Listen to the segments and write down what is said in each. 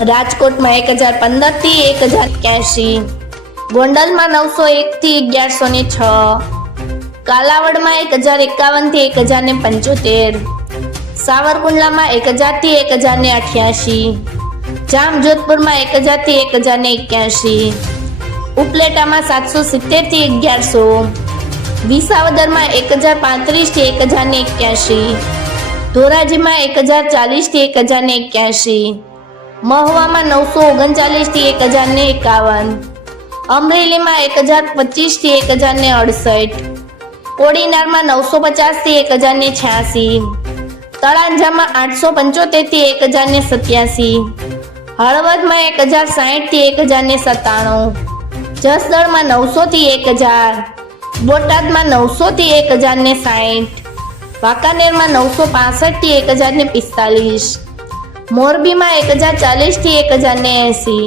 રાજકોટમાં એક હજાર પંદરથી એક હજાર એક્યાસી ગોંડલમાં નવસો એક થી અગિયારસો ને છ કાલાવડમાં એક હજાર એકાવનથી એક હજાર ને પંચોતેર સાવરકુંડલામાં એક હજારથી એક હજાર ને અઠ્યાસી જામજોધપુરમાં એક હજારથી એક હજાર ને એક્યાસી ઉપલેટામાં સાતસો સિત્તેરથી અગિયારસો વિસાવદરમાં એક હજાર પાંત્રીસથી એક હજાર ને એક્યાસી ધોરાજીમાં એક હજાર ચાલીસથી એક હજાર ને એક્યાસી મહુવામાં નવસો ઓગણચાલીસથી એક હજાર ને એકાવન. અમરેલીમાં એક હજાર પચીસથી એક હજાર ને અડસઠ. કોડીનારમાં નવસો પચાસથી એક હજાર ને છ્યાસી. તળાંજામાં આઠસો પંચોતેરથી એક હજાર ને સત્યાસી. હળવદમાં એક હજાર સાહીઠથી એક હજાર ને સત્તાણું. જસદણમાં નવસો થી એક હજાર. બોટાદમાં નવસો થી એક હજાર ને સાહીઠ. વાંકાનેરમાં નવસો પાસઠથી એક હજાર ને પિસ્તાલીસ. મોરબીમાં એક હજાર ચાલીસથી એક હજાર એંસી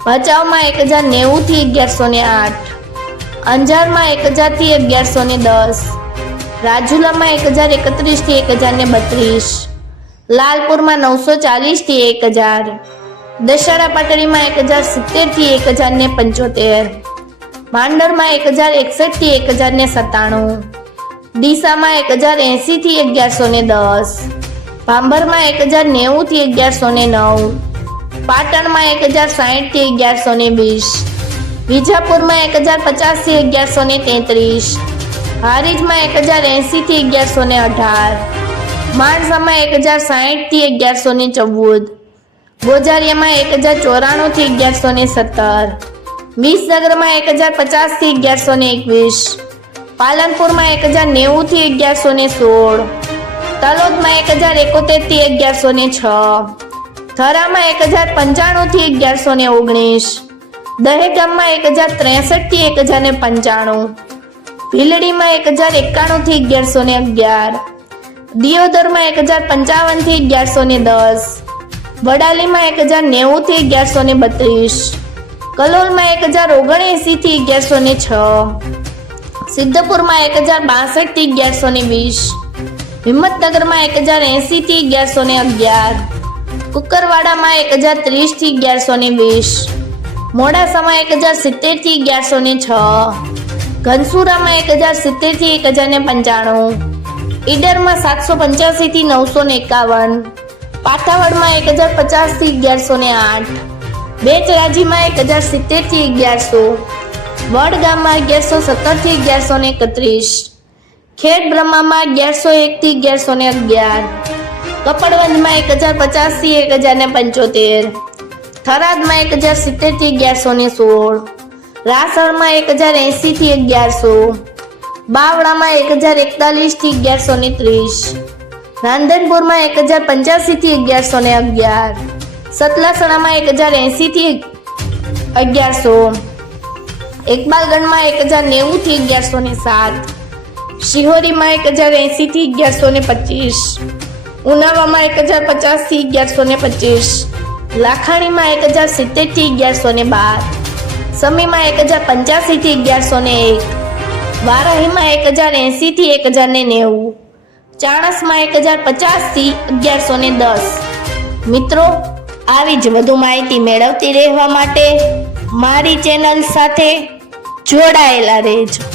ભચાઉમાં એક હજાર નેવું થી અગિયારસો ને આઠ અંજારમાં એક હજારથી અગિયારસો ને દસ રાજુલામાં એક હજાર એકત્રીસથી એક હજાર ને બત્રીસ લાલપુરમાં નવસો ચાલીસથી એક હજાર દશેરા પાટડીમાં એક હજાર સિત્તેરથી એક હજાર ને પંચોતેર માંડરમાં એક હજાર એકસઠથી એક હજાર ને સત્તાણું ડીસામાં એક હજાર એંસીથી અગિયારસો ને દસ ભાંભરમાં એક હજાર નેવું થી અગિયારસો ને નવ. પાટણમાં એક હજાર સાહીઠથી અગિયારસો ને વીસ. વિજાપુરમાં એક હજાર પચાસથી અગિયારસો ને તેત્રીસ. હારીજમાં એક હજાર એંસી થી અગિયારસો ને અઢાર. માણસામાં એક હજાર સાહીઠથી અગિયારસો ને ચૌદ. ગોજારિયામાં એક હજાર ચોરાણું થી અગિયારસો ને સત્તર. વિસનગરમાં એક હજાર પચાસથી અગિયારસો ને એકવીસ. પાલનપુરમાં એક હજાર નેવું થી અગિયારસો ને સોળ. તલોદમાં એક હજાર એકોતેરથી અગિયારસો ને છ. થરામાં એક હજાર પંચાણું થી અગિયારસો ને ઓગણીસ. દહેગામમાં એક હજાર ત્રેસઠથી એક હજાર ને પંચાણું. ભીલડીમાં એક હજાર એકાણું થી અગિયારસો ને અગિયાર. દિયોદરમાં એક હજાર પંચાવનથી અગિયારસો ને દસ. વડાલીમાં એક હજાર નેવું થી અગિયારસો ને બત્રીસ. કલોલમાં એક હજાર ઓગણએંસી થી અગિયારસો ને છ. સિદ્ધપુરમાં એક હજાર બાસઠથી અગિયારસો ને વીસ. હિંમતનગરમાં એક હજાર એંસીથી અગિયારસો ને અગિયાર. કુકરવાડામાં એક હજાર ત્રીસથી અગિયારસો ને વીસ. મોડાસામાં એક હજાર સિત્તેરથી અગિયારસો ને છ. ઘનસુરામાં એક હજાર સિત્તેરથી એક હજાર ને પંચાણું. ઈડરમાં સાતસો પંચ્યાસી થી નવસો ને એકાવન. પાથાવડમાં એક હજાર પચાસથી અગિયારસો ને આઠ. બેચરાજીમાં એક હજાર સિત્તેરથી અગિયારસો. વડગામમાં અગિયારસો સત્તરથી અગિયારસો ને એકત્રીસ. ખેડ બ્રહ્મામાં અગિયારસો એક થી અગિયારસો ને અગિયાર. કપડવંજમાં એક હજાર પચાસથી એક હજાર ને પંચોતેર. થરાદમાં એક હજાર સિત્તેરથી અગિયારસો ને સોળ. રાસણમાં એક હજાર એંસી થી અગિયારસો. બાવળામાં એક હજાર એકતાલીસથી અગિયારસો ને ત્રીસ. રાંધનપુરમાં એક હજાર પંચ્યાસી થી અગિયારસો ને અગિયાર. સતલાસણામાં એક હજાર એંસી થી અગિયારસો. એકબાલગઢમાં એક હજાર નેવું થી અગિયારસો ને સાત. શિહોરીમાં એક હજાર એંસીથી અગિયારસો ને પચીસ. ઉનાવામાં એક હજાર પચાસથી અગિયારસો ને પચીસ. લાખાણીમાં એક હજાર સિત્તેરથી અગિયારસો ને બાર. સમીમાં એક હજાર પંચ્યાસીથી અગિયારસો ને એક. વારાહીમાં એક હજાર એંસીથી એક હજાર ને નેવું. ચાણસમાં એક હજાર પચાસથી અગિયારસો ને દસ. મિત્રો, આવી જ વધુ માહિતી મેળવતી રહેવા માટે મારી ચેનલ સાથે જોડાયેલા રહેજો.